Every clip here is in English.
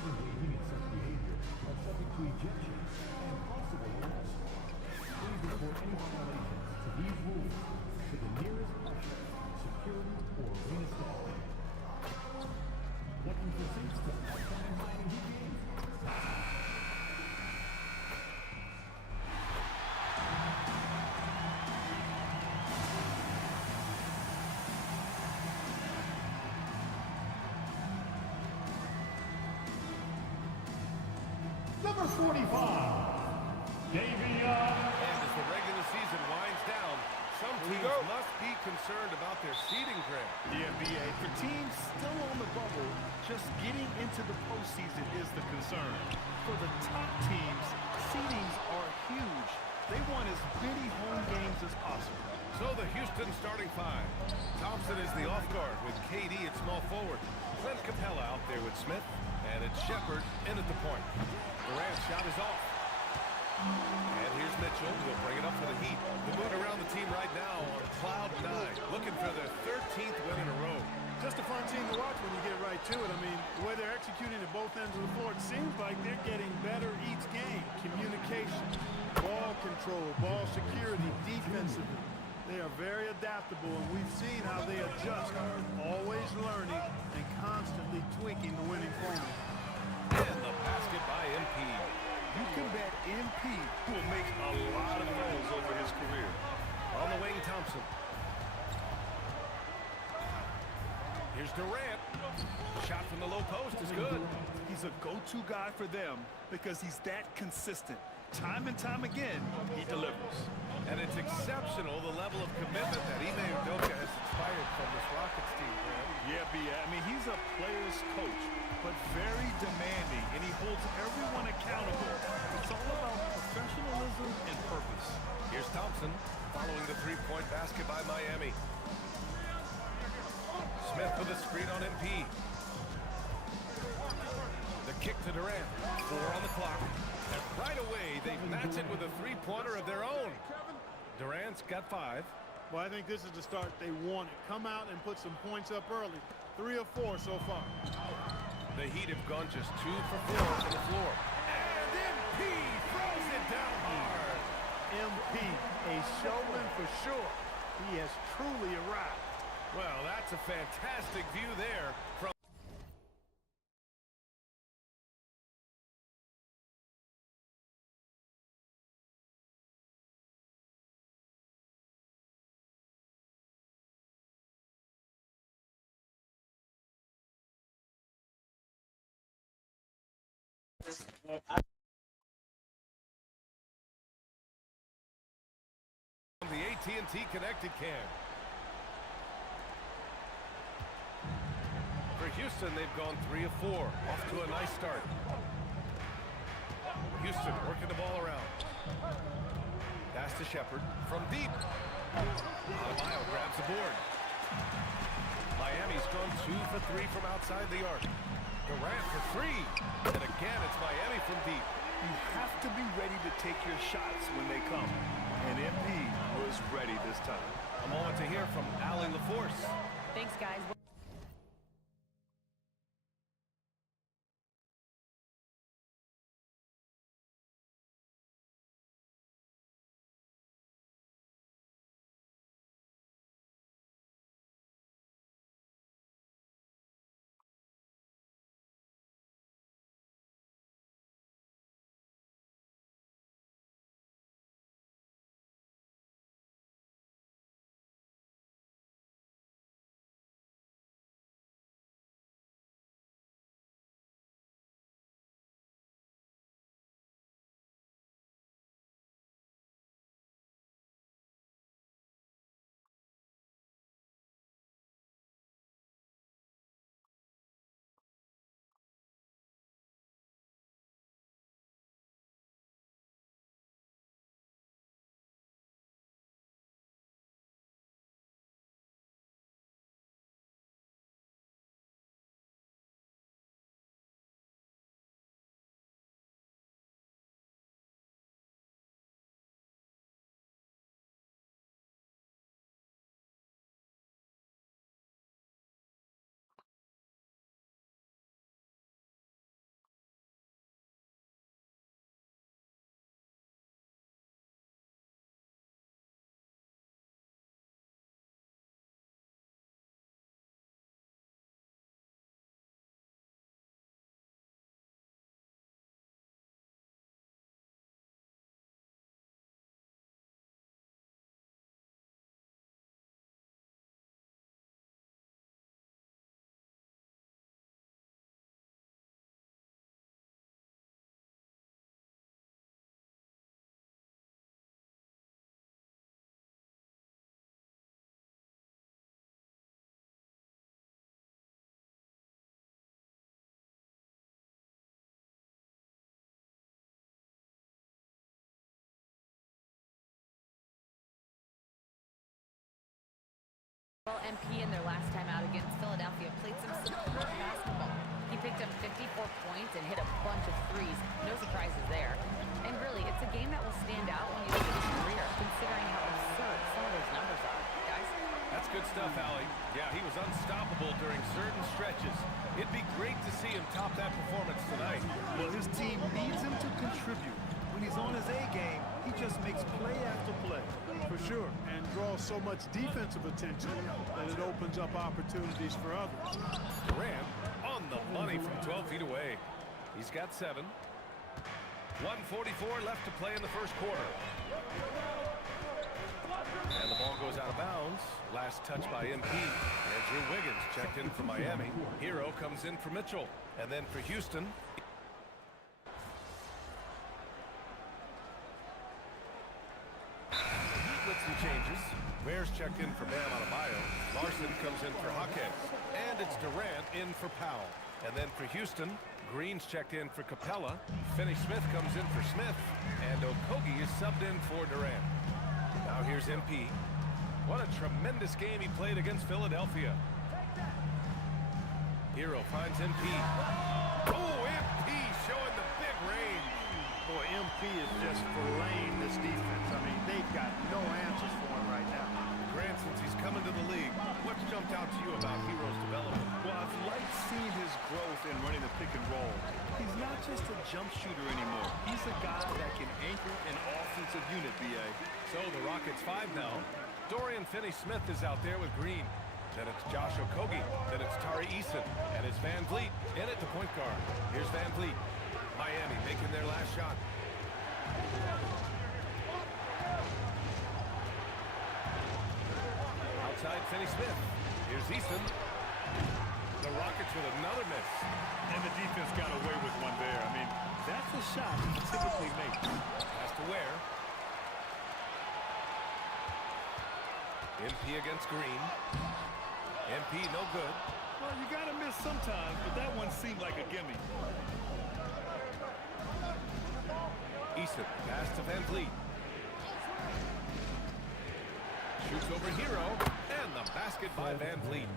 engaging in such behavior are subject to ejection and possible arrest. Please report any violations to these rules to the nearest usher, security, or arena staff. Looking for seats to upcoming Miami Heat games? Number 45, Davion. And as the regular season winds down, some teams must be concerned about their seeding grade. The NBA, for teams still on the bubble, just getting into the postseason is the concern. For the top teams, seedings are huge. They want as many home games as possible. So the Houston starting five. Thompson is the off guard with KD at small forward. Clint Capella out there with Smith. And it's Shepard in at the point. Durant's shot is off. And here's Mitchell. He'll bring it up for the Heat. The mood around the team right now on cloud 9, looking for their 13th win in a row. Just a fun team to watch when you get right to it. I mean, the way they're executing at both ends of the floor, it seems like they're getting better each game. Communication, ball control, ball security, defensively. They are very adaptable, and we've seen how they adjust, always learning and constantly tweaking the winning formula. And the basket by MP. You can bet MP will make a lot of those over his career. On the wing, Thompson. Here's Durant. Shot from the low post is good. He's a go-to guy for them because he's that consistent. Time and time again, he delivers. And it's exceptional the level of commitment that Ime Udoka has inspired from this Rockets team, man. Yeah, I mean, he's a player's coach, but very demanding, and he holds everyone accountable. It's all about professionalism and purpose. Here's Thompson following the three-point basket by Miami. Smith with a screen on MP. The kick to Durant. 4 on the clock. And right away, they match it with a three-pointer of their own. Durant's got 5. Well, I think this is the start they wanted. Come out and put some points up early. 3 or 4 so far. The Heat have gone just 2 for 4 from the floor. And MP throws it down hard. MP, a showman for sure. He has truly arrived. Well, that's a fantastic view there from the AT&T Connected Cam. For Houston, they've gone 3 of 4. Off to a nice start. Houston working the ball around. Pass to Shepard from deep. Adebayo grabs the board. Miami's gone 2 for 3 from outside the arc. Durant for 3. And again, it's Miami from deep. You have to be ready to take your shots when they come. And MP was ready this time. A moment to hear from Allie LaForce. Thanks, guys. Well, MP in their last time out against Philadelphia played some superb basketball. He picked up 54 points and hit a bunch of threes. No surprises there. And really, it's a game that will stand out when you look at his career, considering how absurd some of those numbers are. Guys? That's good stuff, Allie. Yeah, he was unstoppable during certain stretches. It'd be great to see him top that performance tonight. Well, his team needs him to contribute. When he's on his A game, he just makes play after play. For sure, and draws so much defensive attention that it opens up opportunities for others. Durant on the money from 12 feet away. He's got 7. 1:44 left to play in the first quarter. And the ball goes out of bounds. Last touch by MP. Andrew Wiggins checked in for Miami. Hero comes in for Mitchell. And then for Houston. Heat with some changes. Ware's checked in for Bam Adebayo. Larson comes in for Jaquez. And it's Durant in for Powell. And then for Houston, Green's checked in for Capella. Finney-Smith comes in for Smith. And Okogie is subbed in for Durant. Now here's MP. What a tremendous game he played against Philadelphia. Hero finds MP. Oh, MP showing the big range. Boy, MP is just filleting this defense. I mean, they've got no answers for him right now. Grant, since he's coming to the league, what's jumped out to you about Hero's development? Well, I've liked seeing his growth in running the pick and roll. He's not just a jump shooter anymore. He's a guy that can anchor an offensive unit, B.A. So the Rockets 5 now. Dorian Finney-Smith is out there with Green. Then it's Josh Okogie. Then it's Tari Eason. And it's Van Vliet in at the point guard. Here's Van Vliet. Miami making their last shot. Outside Finney-Smith. Here's Eason. The Rockets with another miss. And the defense got away with one there. I mean, that's a shot he typically makes. Pass to Ware. MP against Green. MP no good. Well, you got to miss sometimes, but that one seemed like a gimme. Eason, pass to Van Vliet. Shoots over Hero, and the basket by Van Vliet.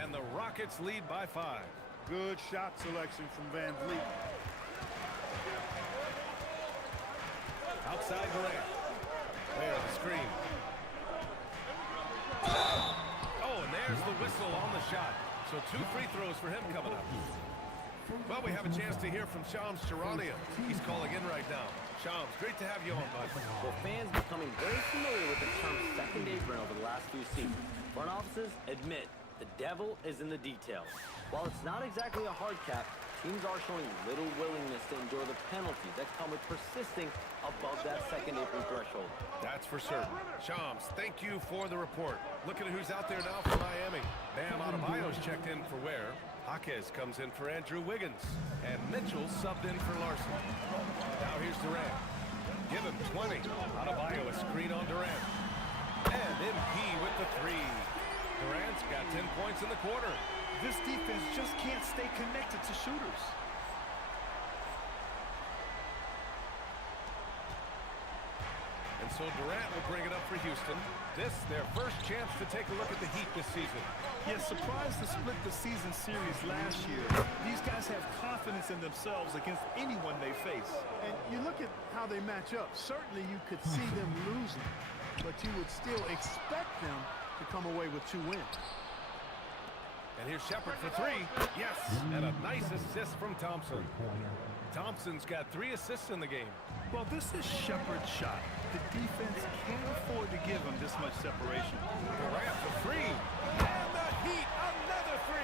And the Rockets lead by 5. Good shot selection from Van Vliet. Outside Durant. There, the screen. Oh, and there's the whistle on the shot. So 2 free throws for him coming up. Well, we have a chance to hear from Shams Charania. He's calling in right now. Shams, great to have you on, bud. Well, fans becoming very familiar with the term second apron over the last few seasons. Front offices admit the devil is in the details. While it's not exactly a hard cap, teams are showing little willingness to endure the penalties that come with persisting above that second apron threshold. That's for certain. Shams, thank you for the report. Looking at who's out there now for Miami. Bam Adebayo's checked in for Ware. Jaquez comes in for Andrew Wiggins. And Mitchell subbed in for Larson. Now here's Durant. Give him 20. Adebayo a screen on Durant. And MP with the 3. Durant's got 10 points in the quarter. This defense just can't stay connected to shooters. And so Durant will bring it up for Houston. This, their first chance to take a look at the Heat this season. Yeah, surprised to split the season series last year. These guys have confidence in themselves against anyone they face. And you look at how they match up. Certainly you could see them losing, but you would still expect them to come away with 2 wins. And here's Shepard for 3. Yes, and a nice assist from Thompson. Thompson's got 3 assists in the game. Well, this is Shepard's shot. The defense can't afford to give him this much separation. Durant for 3. And the Heat, another 3.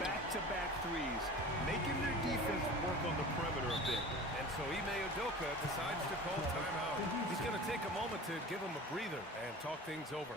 Back-to-back threes, making their defense work on the perimeter a bit. And so Ime Udoka decides to call timeout. He's going to take a moment to give him a breather and talk things over.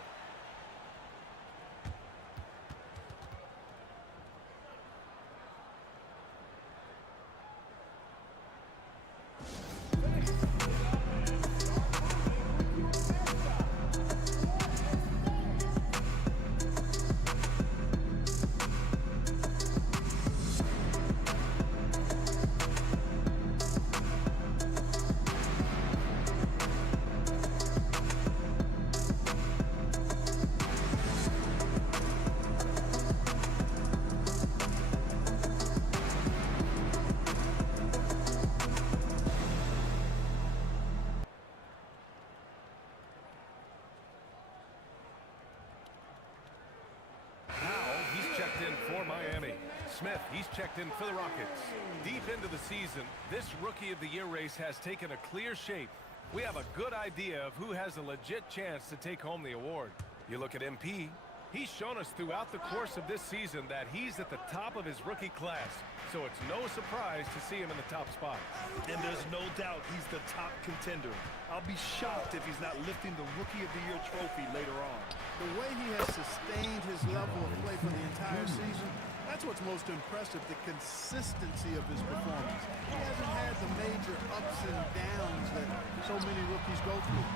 Smith, he's checked in for the Rockets. Deep into the season, this Rookie of the Year race has taken a clear shape. We have a good idea of who has a legit chance to take home the award. You look at MP, he's shown us throughout the course of this season that he's at the top of his rookie class. So it's no surprise to see him in the top spot. And there's no doubt he's the top contender. I'll be shocked if he's not lifting the Rookie of the Year trophy later on. The way he has sustained his level of play for the entire season, that's what's most impressive, the consistency of his performance. He hasn't had the major ups and downs that so many rookies go through.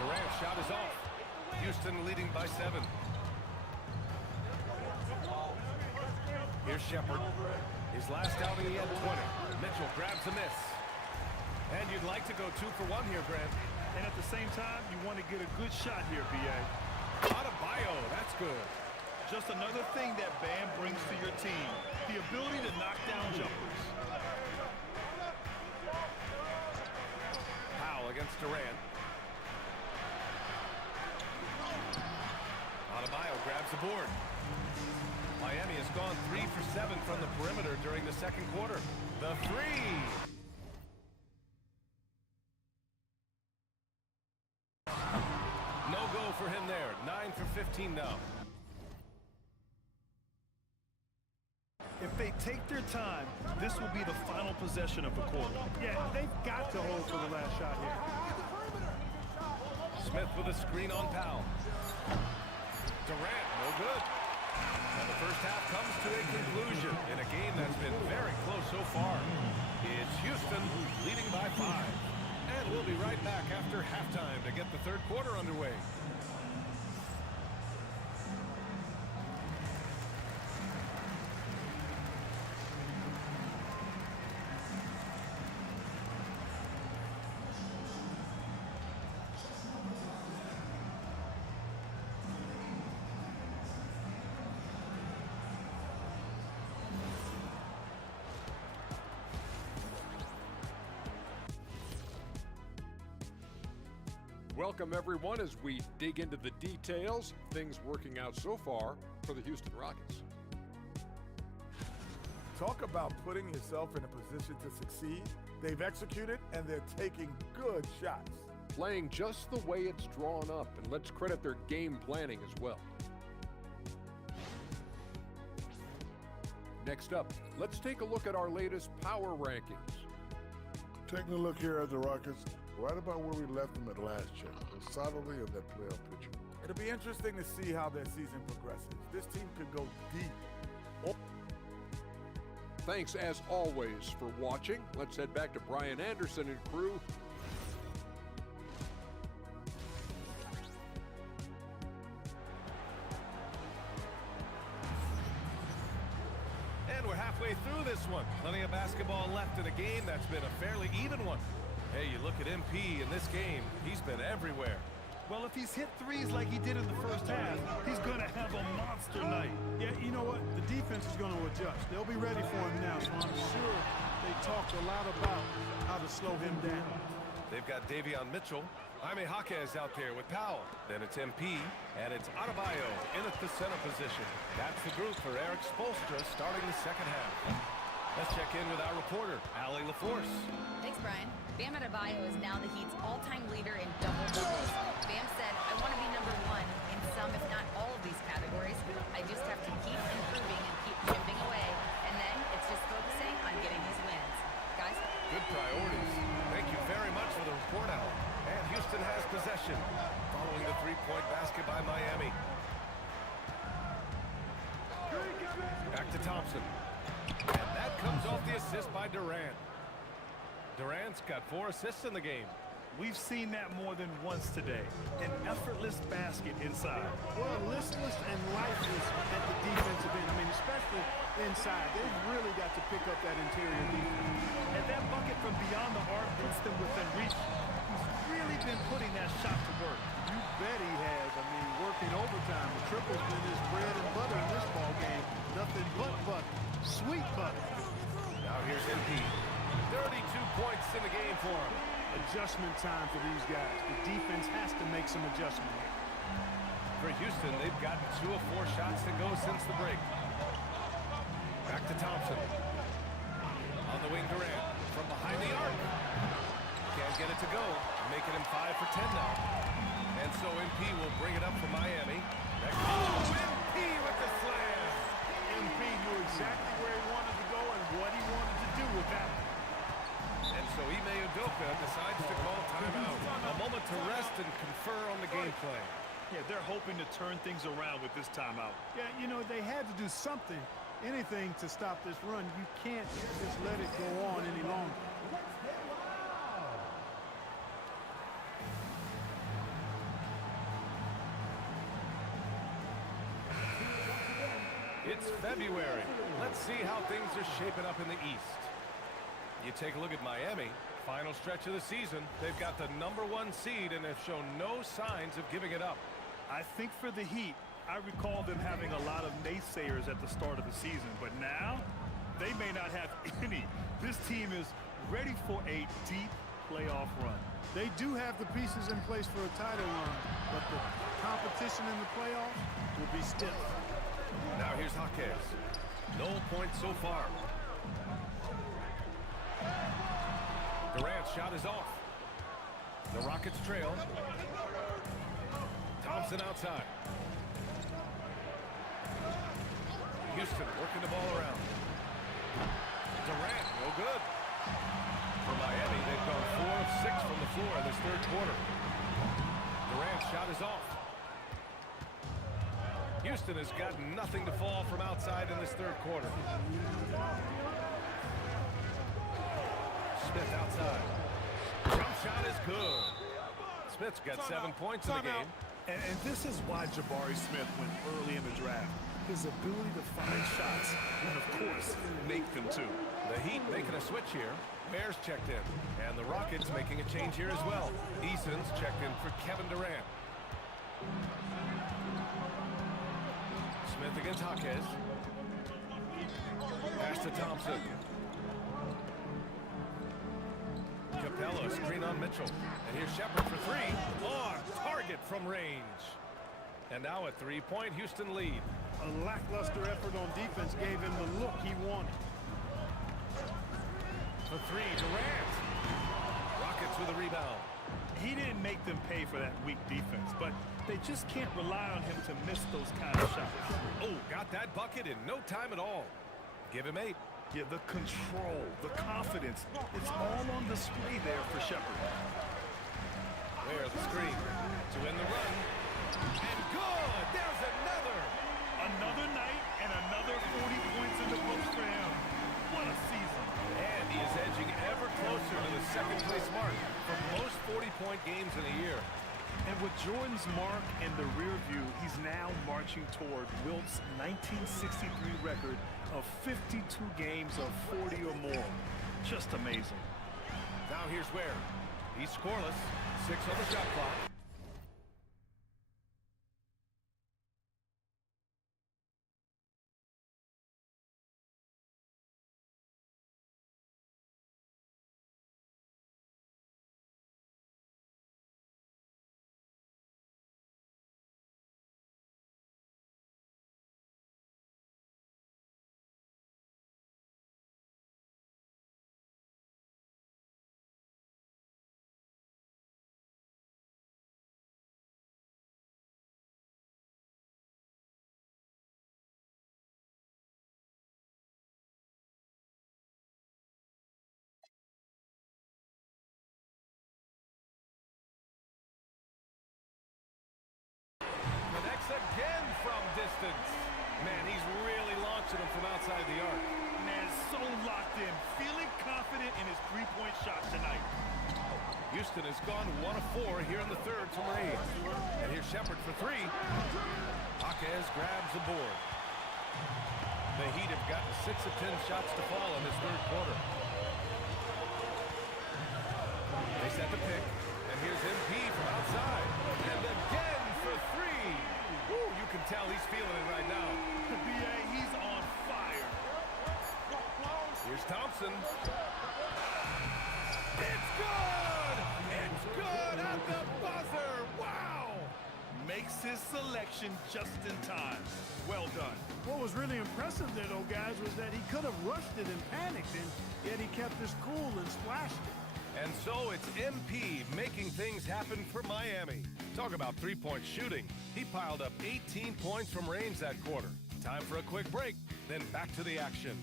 Durant's shot is off. Houston leading by 7. Here's Shepard. His last outing, he had 20. Mitchell grabs a miss. And you'd like to go 2 for 1 here, Grant. And at the same time, you want to get a good shot here, B.A. Adebayo, that's good. Just another thing that Bam brings to your team, the ability to knock down jumpers. Powell against Durant. Adebayo grabs the board. Miami has gone 3 for 7 from the perimeter during the second quarter. The 3. No go for him there. 9 for 15 now. If they take their time, this will be the final possession of the quarter. Yeah, they've got to hold for the last shot here. Smith with a screen on Powell. Durant, no good. And the first half comes to a conclusion in a game that's been very close so far. It's Houston leading by 5. And we'll be right back after halftime to get the third quarter underway. Welcome, everyone, as we dig into the details. Things working out so far for the Houston Rockets. Talk about putting yourself in a position to succeed. They've executed, and they're taking good shots. Playing just the way it's drawn up, and let's credit their game planning as well. Next up, let's take a look at our latest power rankings. Taking a look here at the Rockets, right about where we left them at last check, solidly in that playoff picture. It'll be interesting to see how their season progresses. This team could go deep. Thanks, as always, for watching. Let's head back to Brian Anderson and crew. And we're halfway through this one. Plenty of basketball left in a game that's been a fairly even one. Hey, you look at MP in this game, he's been everywhere. Well, if he's hit threes like he did in the first half, he's going to have a monster night. Yeah, you know what? The defense is going to adjust. They'll be ready for him now, so I'm sure they talked a lot about how to slow him down. They've got Davion Mitchell. Jaime Jaquez out there with Powell. Then it's MP, and it's Adebayo in at the center position. That's the group for Eric Spoelstra starting the second half. Let's check in with our reporter, Allie LaForce. Thanks, Brian. Bam Adebayo is now the Heat's all-time leader in double-doubles. Bam said, I want to be number 1 in some, if not all of these categories. I just have to keep improving and keep chipping away. And then it's just focusing on getting these wins. Guys? Good priorities. Thank you very much for the report, Allie. And Houston has possession following the three-point basket by Miami. Back to Thompson. And that comes off the assist by Durant. Durant's got 4 assists in the game. We've seen that more than once today. An effortless basket inside. Well, listless and lifeless at the defensive end. I mean, especially inside. They've really got to pick up that interior defense. And that bucket from beyond the arc puts them within reach. He's really been putting that shot to work. You bet he has. I mean, working overtime. The triple's been his bread and butter in this ball game. Nothing but butter. Sweet butter. Now here's MP. 32 points in the game for him. Adjustment time for these guys. The defense has to make some adjustment here. For Houston, they've gotten 2 of 4 shots to go since the break. Back Back to Thompson. On the wing, Durant. From behind the arc. Can't get it to go. Making him 5 for 10 now. And so MP will bring it up for Miami. MP with the slam. MP knew exactly where he wanted to go and what he wanted to do with that. And so Ime Udoka decides to call timeout. A moment to rest and confer on the gameplay. Yeah, they're hoping to turn things around with this timeout. Yeah, you know, they had to do something, anything to stop this run. You can't just let it go on any longer. It's February. Let's see how things are shaping up in the East. You take a look at Miami. Final stretch of the season. They've got the #1 seed and have shown no signs of giving it up. I think for the Heat, I recall them having a lot of naysayers at the start of the season, but now they may not have any. This team is ready for a deep playoff run. They do have the pieces in place for a title run, but the competition in the playoffs will be stiff. Now here's Jaquez. No points so far. Durant's shot is off. The Rockets trail. Thompson outside. Houston working the ball around. Durant, no good. For Miami, they've gone 4 of 6 from the floor in this third quarter. Durant's shot is off. Houston has got nothing to fall from outside in this third quarter. Smith outside. Jump shot is good. Smith's got 7 points in the game. And this is why Jabari Smith went early in the draft. His ability to find shots and, of course, make them too. The Heat making a switch here. Bears checked in. And the Rockets making a change here as well. Eason's checked in for Kevin Durant. Smith against Jaquez. Pass to Thompson. Capella, screen on Mitchell. And here's Shepard for 3. Oh, target from range. And now a 3-point Houston lead. A lackluster effort on defense gave him the look he wanted. For 3, Durant. Rockets with a rebound. He didn't make them pay for that weak defense, but they just can't rely on him to miss those kind of shots. Oh, got that bucket in no time at all. Give him 8. Yeah, the control, the confidence, it's all on display there for Shepard. There's the screen to end the run. And good! There's another! Another night and another 40 points in the books for him. What a season. And he is edging ever closer to the second-place mark for most 40-point games in a year. And with Jordan's mark in the rear view, he's now marching toward Wilt's 1963 record of 52 games of 40 or more. Just amazing. Now here's Ware. He's scoreless. 6 on the shot clock. Again from distance. Man, he's really launching them from outside the arc. Man, so locked in, feeling confident in his three-point shot tonight. Houston has gone 1 of 4 here in the third from range. And here's Shepard for 3. Jaquez grabs the board. The Heat have gotten 6 of 10 shots to fall in this third quarter. They set the pick. And here's MP from outside. And again for 3. Woo, you can tell he's feeling it right now. The BA, he's on fire. Here's Thompson. It's good! It's good at the buzzer! Wow! Makes his selection. reaction just in time. Well done. What was really impressive there, though, guys, was that he could have rushed it and panicked, and yet he kept his cool and splashed it. And so it's MP making things happen for Miami. Talk about three-point shooting. He piled up 18 points from range that quarter. Time for a quick break, then back to the action.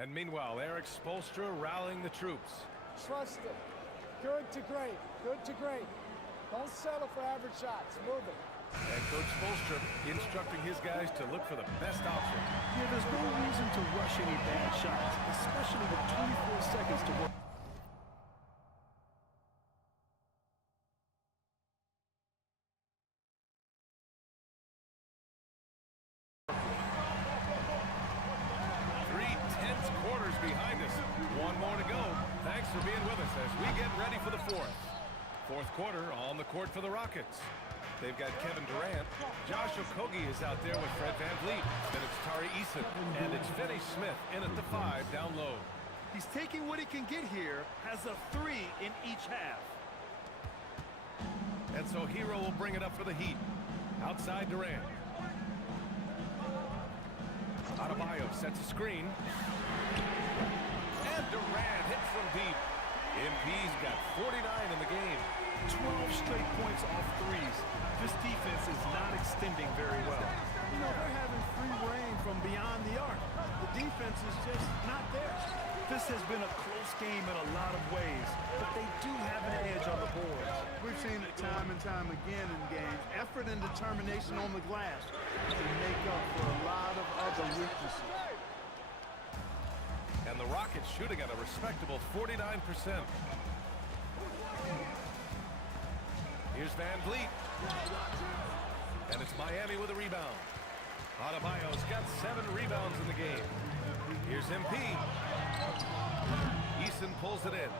And meanwhile, Eric Spoelstra rallying the troops. Trust it. Good to great. Good to great. Don't settle for average shots. Move it. And Coach Spoelstra instructing his guys to look for the best option. Yeah, there's no reason to rush any bad shots, especially with 24 seconds to work. Behind us. One more to go. Thanks for being with us as we get ready for the fourth. Fourth quarter on the court for the Rockets. They've got Kevin Durant. Josh Okogie is out there with Fred VanVleet. Then it's Tari Eason. And it's Finney Smith in at the 5 down low. He's taking what he can get here. Has a 3 in each half. And so Hero will bring it up for the Heat. Outside Durant. Adebayo sets a screen. And Durant hits from deep. MP's got 49 in the game. 12 straight points off threes. This defense is not extending very well. You know, they're having free reign from beyond the arc. The defense is just not there. This has been a close game in a lot of ways, but they do have an edge on the boards. We've seen it time and time again in games. Effort and determination on the glass to make up for a lot of other weaknesses. And the Rockets shooting at a respectable 49%. Here's VanVleet. And it's Miami with a rebound. Adebayo's got 7 rebounds in the game. Here's MP. Eason pulls it in.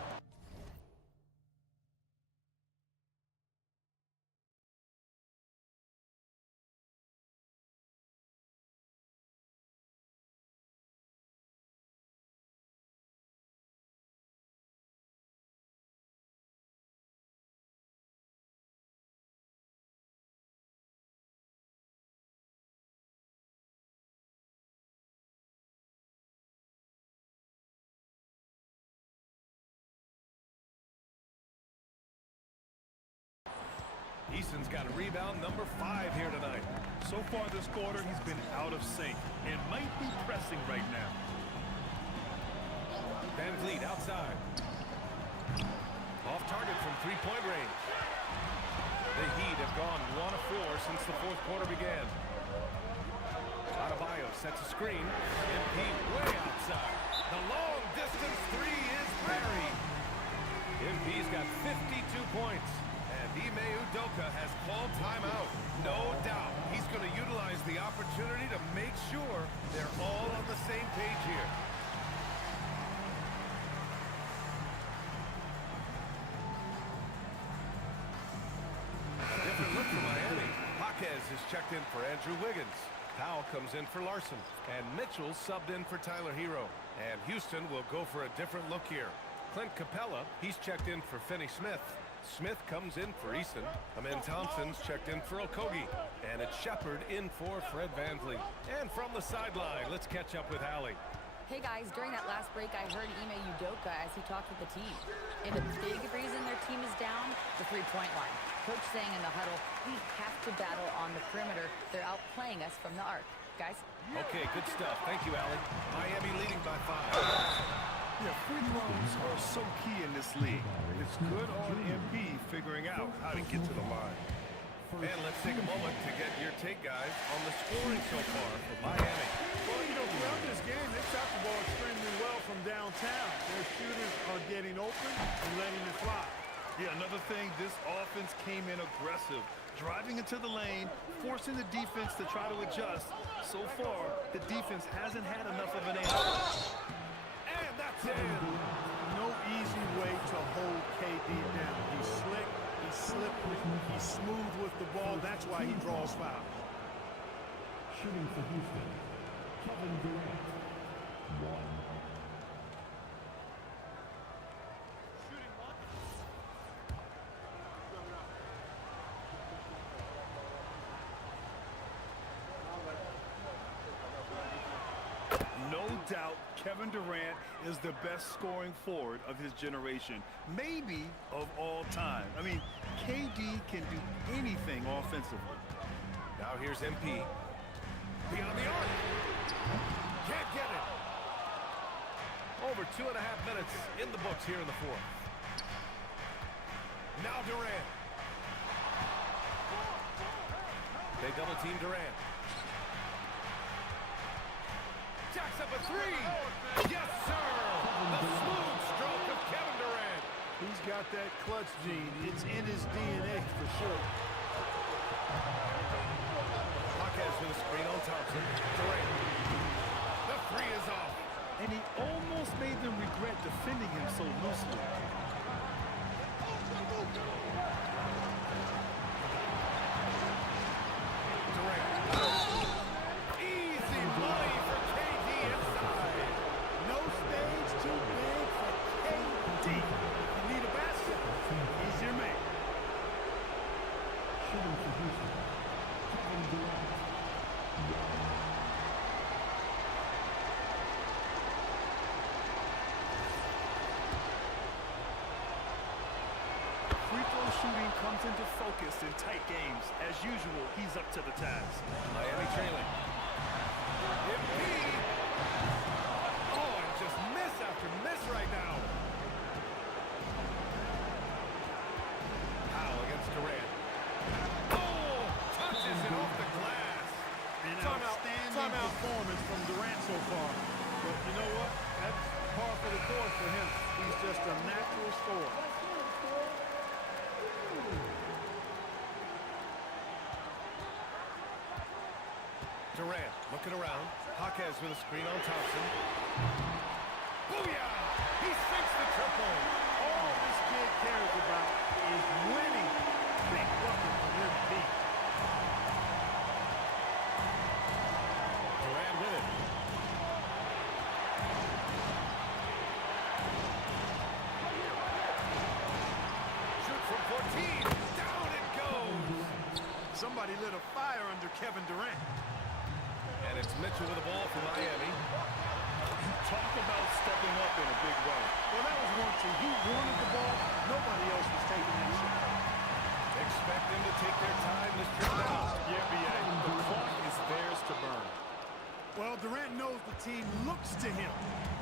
Eason's got a rebound, number 5 here tonight. So far this quarter, he's been out of sync and might be pressing right now. VanVleet outside. Off target from 3-point range. The Heat have gone 1 of 4 since the fourth quarter began. Adebayo sets a screen. MP way outside. The long distance 3 is buried. MP's got 52 points. And Ime Udoka has called timeout. No doubt he's going to utilize the opportunity to make sure they're all on the same page here. A different look for Miami. Jaquez is checked in for Andrew Wiggins. Powell comes in for Larson. And Mitchell subbed in for Tyler Hero. And Houston will go for a different look here. Clint Capella, he's checked in for Finney Smith. Smith comes in for Eason. Amen Thompson's checked in for Okogie. And it's Shepard in for Fred VanVleet. And from the sideline, let's catch up with Allie. Hey guys, during that last break, I heard Ime Udoka as he talked with the team. And a big reason their team is down, the three-point line. Coach saying in the huddle, we have to battle on the perimeter. They're outplaying us from the arc. Guys? Okay, good stuff. Thank you, Allie. Miami leading by 5. Yeah, free throws are so key in this league. It's good on MP figuring out how to get to the line. And let's take a moment to get your take, guys, on the scoring so far for Miami. Well, you know, throughout this game, they shot the ball extremely well from downtown. Their shooters are getting open and letting it fly. Yeah, another thing, this offense came in aggressive, driving into the lane, forcing the defense to try to adjust. So far, the defense hasn't had enough of an answer. And that's it. No easy way to hold KD down. He's slick, slippery. He's smooth with the ball. That's why he draws fouls. Shooting for Houston, Kevin Durant. 1. No doubt Kevin Durant is the best scoring forward of his generation, maybe of all time. I mean, KD can do anything offensively. Now here's MP. Beyond the arc. Can't get it. Over 2.5 minutes in the books here in the fourth. Now Durant. They double team Durant. Jacks up a 3. Yes, sir. The smooth stroke of Kevin Durant. He's got that clutch gene. It's in his DNA for sure. Hawkins with a screen on Thompson. Durant. The 3 is off. And he almost made them regret defending him so loosely. Durant. Easy money for KD inside. No stage too big for KD. You need a basket, he's your man. Shooting for Houston, Kevin Durant. 1. Free throw shooting comes into focus in tight games. As usual, he's up to the task. Miami trailing. Embiid. Oh, and just miss after miss right now. Powell against Durant. Oh, touches it off the glass. An outstanding performance from Durant so far. But you know what? That's par for the course for him. He's just a natural scorer. Durant looking around. Hawkins with a screen on Thompson. Booyah! He sinks the triple. All this kid cares about is winning. Big bucket from Embiid. Durant with it. Shoot from 14. Down it goes. Somebody lit a fire under Kevin Durant. And it's Mitchell with the ball for Miami. Talk about stepping up in a big way. Well, that was 1-2. He wanted the ball. Nobody else was taking that shot. Expect them to take their time this trip down. Yeah, B.A. The clock is theirs to burn. Well, Durant knows the team looks to him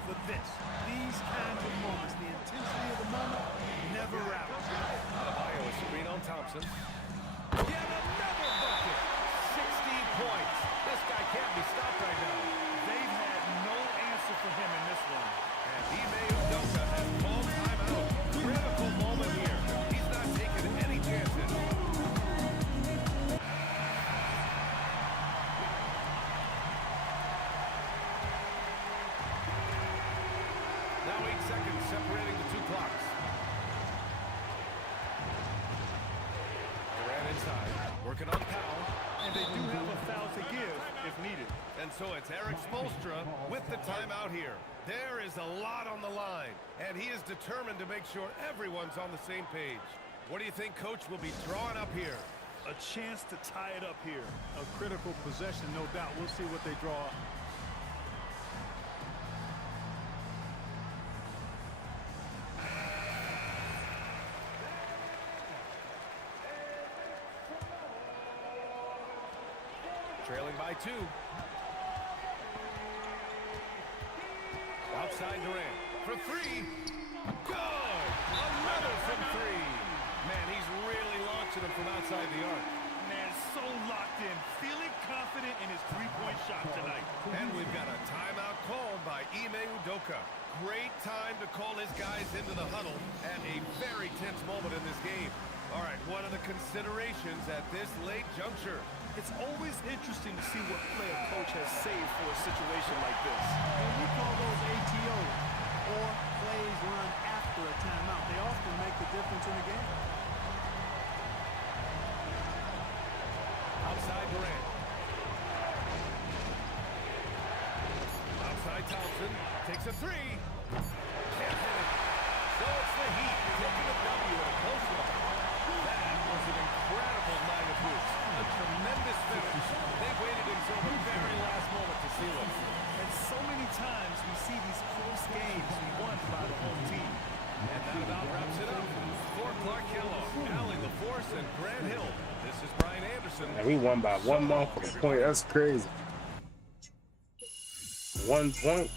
for this. These kinds of moments, the intensity of the moment, never out. Adebayo a screen on Thompson. Yet another bucket. 16 points. This guy can't be stopped right now. They've had no answer for him in this one. And Udoka has called timeout. Critical moment here. He's not taking any chances. Now 8 seconds separating the two clocks. Durant inside. Working on Powell. And they do have a foul to give if needed. And so it's Eric Spoelstra with the timeout here. There is a lot on the line, and he is determined to make sure everyone's on the same page. What do you think Coach will be drawing up here? A chance to tie it up here. A critical possession, no doubt. We'll see what they draw up. Trailing by 2. Outside Durant for 3. Good! Another from 3. Man, he's really launching them from outside the arc. Man, so locked in, feeling confident in his three-point shot tonight. And we've got a timeout called by Udoka. Great time to call his guys into the huddle at a very tense moment in this game. All right, what are the considerations at this late juncture? It's always interesting to see what play a coach has saved for a situation like this. When you call those ATOs, or plays run after a timeout, they often make the difference in the game. Takes a three. Can't hit it. So it's the Heat taking a W in a close one. That was an incredible night of hoops. A tremendous finish. They waited until the very last moment to seal it. And so many times we see these close games won by the home team. And that about wraps it up. For Clark Kellogg, Allie LaForce, and Grant Hill, this is Brian Anderson. And we won by one motherfucking point. That's crazy. 1 point.